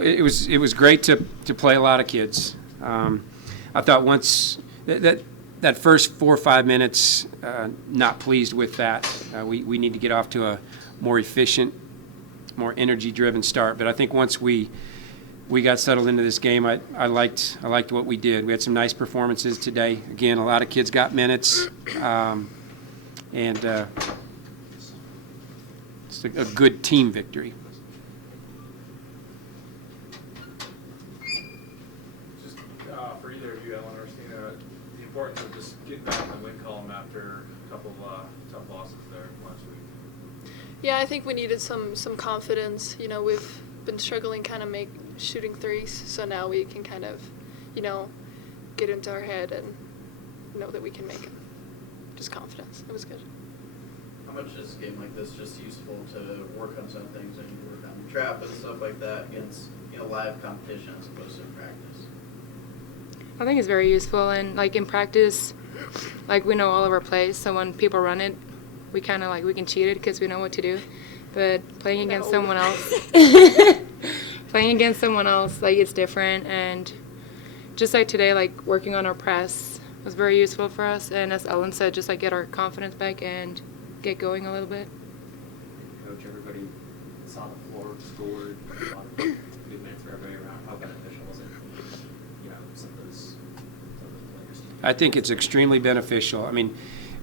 It was great to play a lot of kids. I thought once that first 4 or 5 minutes, not pleased with that. We need to get off to a more efficient, more energy-driven start. But I think once we got settled into this game, I liked what we did. We had some nice performances today. Again, a lot of kids got minutes, and it's a good team victory. Just for either of you, Ellen or Stina, the importance of just getting back in the win column after a couple of tough losses there last week. Yeah, I think we needed some confidence. You know, we've been struggling kind of shooting threes, so now we can kind of, you know, get into our head and know that we can make it. Just confidence. It was good. How much is a game like this just useful to work on some things and you work on trap and stuff like that against, you know, live competition as opposed to in practice? I think it's very useful, and like in practice, like we know all of our plays, so when people run it, we kind of like we can cheat it because we know what to do. But playing against someone else, like it's different. And just like today, like working on our press was very useful for us. And as Ellen said, just like get our confidence back and get going a little bit. Coach, everybody saw the floor, scored, a lot of good minutes for everybody around. How beneficial was it? You know, some of those players. I think it's extremely beneficial. I mean,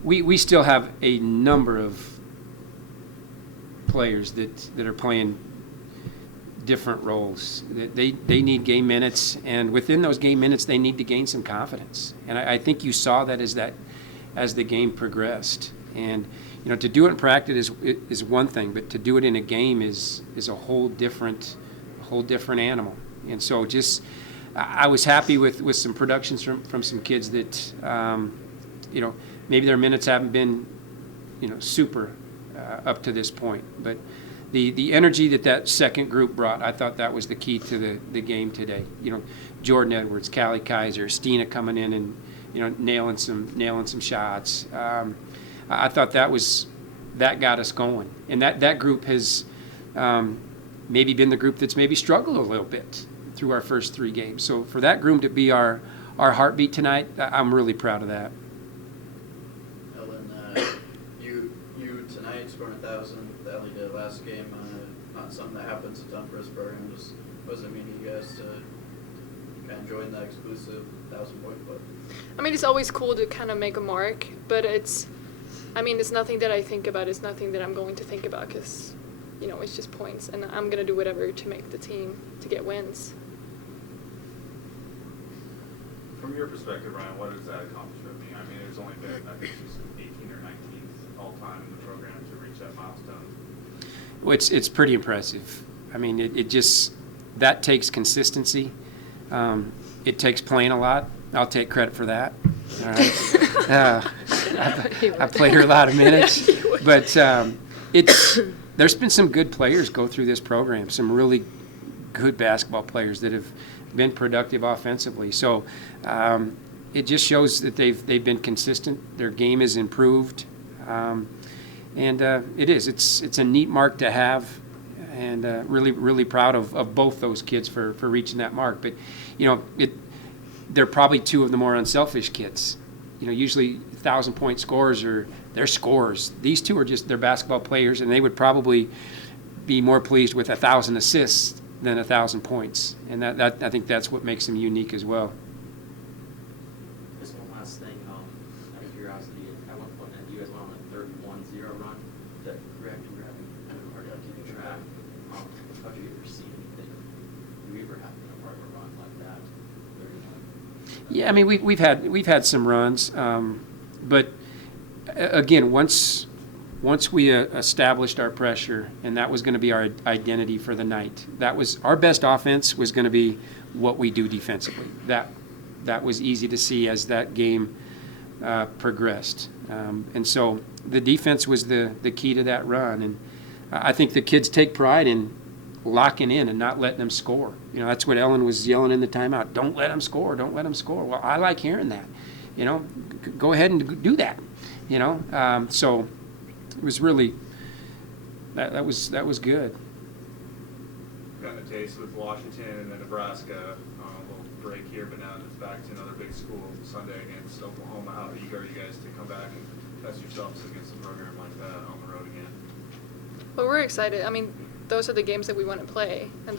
we still have a number of players that are playing different roles. They need game minutes, and within those game minutes, they need to gain some confidence. And I think you saw that as the game progressed. And you know, to do it in practice is one thing, but to do it in a game is a whole different animal. And so I was happy with some productions from some kids that you know, maybe their minutes haven't been, you know, super up to this point, but the energy that second group brought, I thought that was the key to the game today. You know, Jordan Edwards, Callie Kaiser, Stina coming in and, you know, nailing some shots. I thought that got us going, and that group has maybe been the group that's maybe struggled a little bit through our first 3 games. So for that group to be our heartbeat tonight, I'm really proud of that. Ellen, you tonight scoring 1,000. Ellie did last game. Not something that happens a ton for this program. Just what does it mean to you guys to kind of join that exclusive 1,000-point club? I mean, it's always cool to kind of make a mark, but it's nothing that I think about. It's nothing that I'm going to think about because, you know, it's just points, and I'm going to do whatever to make the team to get wins. From your perspective, Ryan, what does that accomplishment mean? I mean, there's only been, I think, 18 or 19th all-time in the program to reach that milestone. Well, it's pretty impressive. I mean, it just, that takes consistency. It takes playing a lot. I'll take credit for that. All right. I played her a lot of minutes, but there's been some good players go through this program, some really good basketball players that have been productive offensively. So it just shows that they've been consistent. Their game is improved, and it's a neat mark to have, and really proud of both those kids for reaching that mark. But you know, they're probably 2 of the more unselfish kids. You know, usually 1,000-point scorers they're scorers. These 2 are just they're basketball players, and they would probably be more pleased with 1,000 assists than 1,000 points, and that I think that's what makes them unique as well. Just one last thing, out of curiosity, at one point you guys went on a 31-0 run. Is that correct? You were having kind of a hard time keeping track. How did you ever see anything? Do you ever have a part of a run like that? Yeah, I mean we've had some runs, but again, once we established our pressure, and that was going to be our identity for the night. That was our best offense was going to be what we do defensively. That was easy to see as that game progressed, and so the defense was the key to that run. And I think the kids take pride in locking in and not letting them score. You know, that's what Ellen was yelling in the timeout. Don't let them score. Don't let them score. Well, I like hearing that. You know, go ahead and do that. You know, so it was really that was good. gotten a taste with Washington and then Nebraska. A little break here, but now it's back to another big school Sunday against Oklahoma. How eager are you guys to come back and test yourselves against a program like that on the road again? Well, we're excited. I mean, those are the games that we want to play, and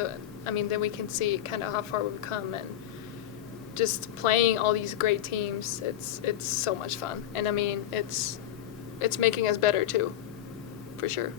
then we can see kind of how far we've come, and just playing all these great teams. It's so much fun, and I mean, it's making us better too, for sure.